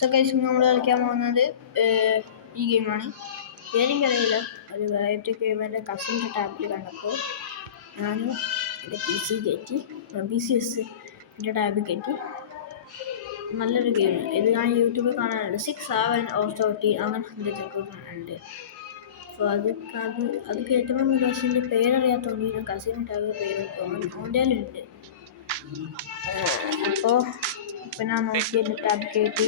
So guys നമ്മൾ കളിക്കാൻ പോകുന്നത് ഈ ഗെയിമാണ്. പേരെനിക്കറിയില്ല. ഒരു വെറൈറ്റി ഗെയിം എൻ്റെ കസിൻ്റെ ടാബിൽ കണ്ടപ്പോൾ ഞാനും എൻ്റെ PC കയറ്റി BCS എൻ്റെ ടാബിൽ കയറ്റി. നല്ലൊരു ഗെയിം. ഇത് ഞാൻ യൂട്യൂബിൽ കാണാനുണ്ട്. 6 7 or 30 അങ്ങനെ എന്തൊക്കെ കാണാനുണ്ട്. സോ അത് കേട്ടപ്പോൾ കസിൻ്റെ പേരറിയാത്തതുകൊണ്ട് ഞാൻ കസിൻ്റെ ടാബിൽ പേര് ഓൻ്റെ ഉണ്ട്. അപ്പോൾ ഇപ്പം ഞാൻ നോക്കി എൻ്റെ ടാബ് കയറ്റി.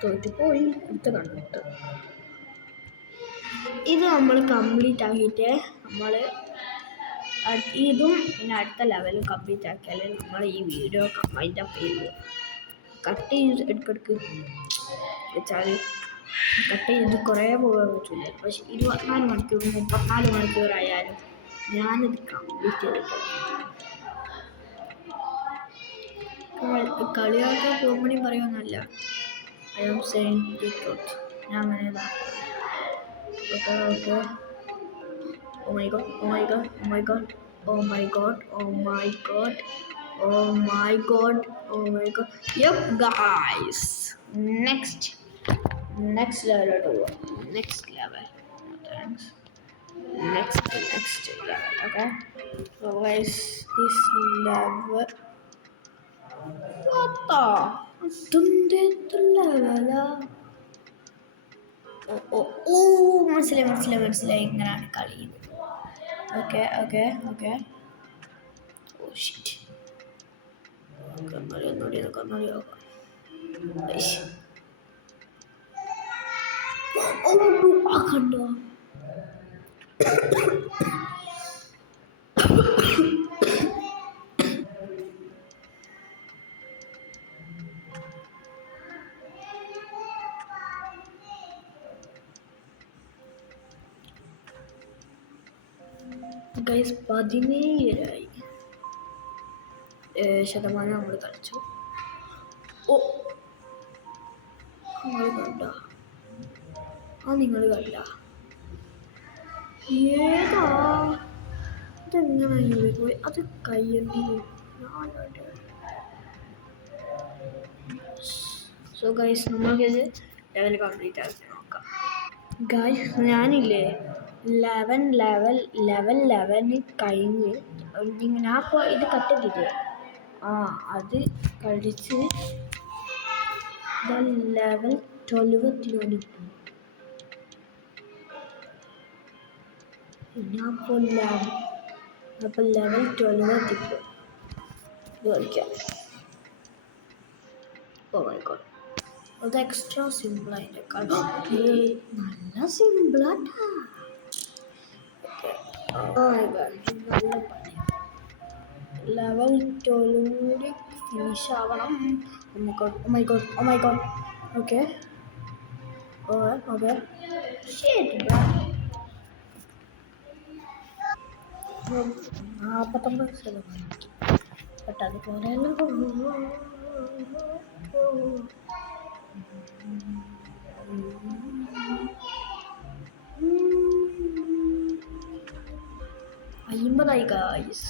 തോറ്റുപോയി. അടുത്ത കണ്ടിട്ട് ഇത് നമ്മൾ കംപ്ലീറ്റ് ആക്കിയിട്ട് നമ്മൾ ഇതും പിന്നെ അടുത്ത ലെവലും കംപ്ലീറ്റ് ആക്കിയാൽ നമ്മൾ ഈ വീഡിയോ വൈൻഡ് അപ്പ് ചെയ്തു. കട്ട് ചെയ്ത് എടുക്കെടുക്ക് വെച്ചാൽ കട്ട് ചെയ്ത് കുറേ പോകാൻ പറ്റില്ല. പക്ഷെ 24 മണിക്കൂർ 34 മണിക്കൂറായാലും ഞാനിത് കംപ്ലീറ്റ് ചെയ്തിട്ടുണ്ട്. കളിയാക്കാൻ കോമഡി പറയുമെന്നല്ല, I am saying the truth. ഞാൻ അങ്ങനെ okay. Oh my god, oh my god, oh my god, oh my god, oh my god, oh my god, oh my god. Yep guys, next level. Next level. Thanks. Next level. Okay, so guys, this level. What the? മനസ്സിലായി ഇങ്ങനെയാണ് കളി. Okay. Oh shit. ഒന്നുകൂടി കണ്ടോ? Guys 17% നമ്മൾ കളിച്ചു. ഓ നിങ്ങൾ കണ്ട ഏതാ ഇതെങ്ങനെ പോയി? അത് കയ്യണ്ടി. സോ ഗൈസ് നമുക്കിത് ലെവൽ കംപ്ലീറ്റ് ആക്കി നോക്കാം. ഗൈസ് ഞാനില്ലേ ലെവൽ 11 കഴിഞ്ഞ് ഞാൻ ഇപ്പോൾ ഇത് കട്ടിട്ടില്ലേ അത് കഴിച്ച് ലെവൽ 12 എത്തിയോടി. ഞാൻ ഇപ്പോൾ ലെവൽ 12 എത്തിപ്പോ കളിക്കാം. ഓ മൈ ഗോഡ്, അത് എക്സ്ട്രാ സിമ്പിളായിട്ട് നല്ല സിമ്പിളാട്ടാ. നല്ല പണി. ലെവൽ 12 കൂടി ഫിനിഷ് ആവണം. Oh my god. Okay. Shit bro. 49% but അതുപോലെയല്ല. $50 ഗായ്സ്.